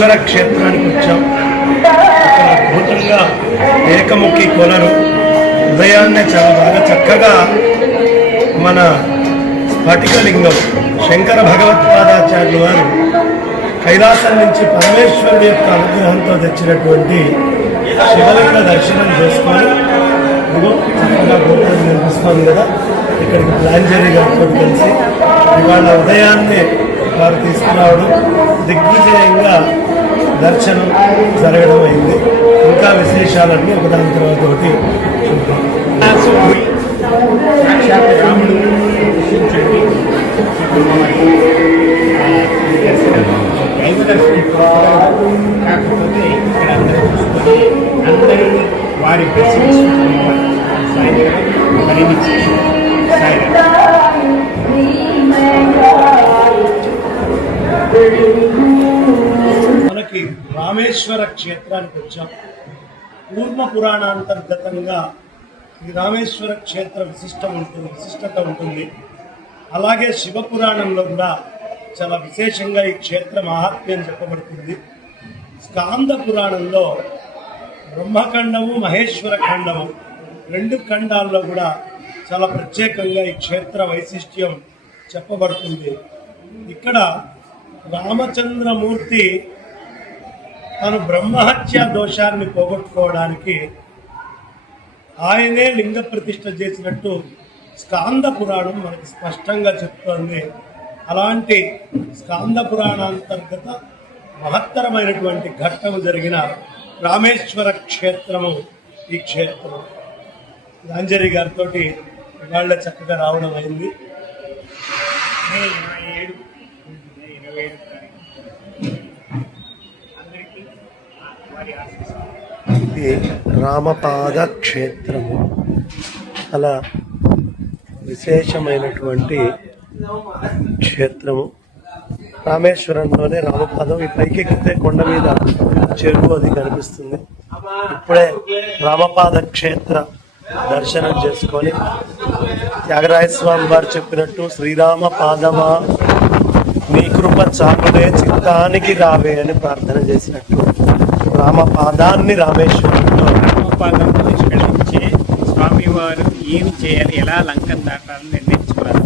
రామేశ్వర క్షేత్రానికి వచ్చాం. ఇక్కడ అద్భుతంగా ఏకముఖి కొలను ఉదయాన్నే చాలా బాగా చక్కగా మన స్ఫటికలింగం శంకర భగవత్పాదాచార్యులు వారు కైలాసం నుంచి పరమేశ్వరుడి యొక్క అనుగ్రహంతో తెచ్చినటువంటి శివలింగ దర్శనం చేసుకొని చక్కగా గోపురం నిర్మిస్తాం కదా. ఇక్కడికి ప్లాంజరీ గారితో కలిసి ఇవాళ ఉదయాన్నే వారు తీసుకురావడం దిగ్విజయంగా దర్శనం జరగడం అయింది. ఇంకా విశేషాలన్నీ ఒకదాని తర్వాత ఒకటి చూద్దాం. సాక్షాత్ రాముడు దర్శించండి. దైవ దర్శనం కాకపోతే ఇక్కడ అందరూ చూసుకొని అందరినీ వారి దర్శించుకునేవారు. మరిన్ని మనకి రామేశ్వర క్షేత్రానికి వచ్చాం. పూర్వ పురాణాంతర్గతంగా ఈ రామేశ్వర క్షేత్ర విశిష్టత ఉంటుంది. అలాగే శివపురాణంలో కూడా చాలా విశేషంగా ఈ క్షేత్ర మహాత్మ్యం చెప్పబడుతుంది. స్కాంద పురాణంలో బ్రహ్మఖండము మహేశ్వర ఖండము రెండు ఖండాల్లో కూడా చాలా ప్రత్యేకంగా ఈ క్షేత్ర వైశిష్ట్యం చెప్పబడుతుంది. ఇక్కడ రామచంద్రమూర్తి తను బ్రహ్మహత్య దోషాన్ని పోగొట్టుకోవడానికి ఆయనే లింగ ప్రతిష్ఠ చేసినట్టు స్కాంద పురాణం మనకి స్పష్టంగా చెప్తోంది. అలాంటి స్కాంద పురాణాంతర్గత మహత్తరమైనటువంటి ఘట్టము జరిగిన రామేశ్వర క్షేత్రము ఈ క్షేత్రం. లాంజరీ గారితో ఇవాళ చక్కగా రావడం అయింది. ఇది రామపాద క్షేత్రము. అలా విశేషమైనటువంటి క్షేత్రము. రామేశ్వరంలోనే రామపాదం. ఈ పైకి ఎక్కితే కొండ మీద చెరువు అది కనిపిస్తుంది. ఇప్పుడే రామపాద క్షేత్ర దర్శనం చేసుకొని త్యాగరాయ స్వామి వారు చెప్పినట్టు శ్రీరామ పాదమా నీ కృప చాలునే చిత్తానికి రావే అని ప్రార్థన చేసినట్టు రామపాదాన్ని రామేశ్వరంలో రామపాదం తీసుకెళ్ళించే స్వామివారు ఏమి చేయాలి, ఎలా లంకను దాటాలని నిర్ణయించుకున్నారు.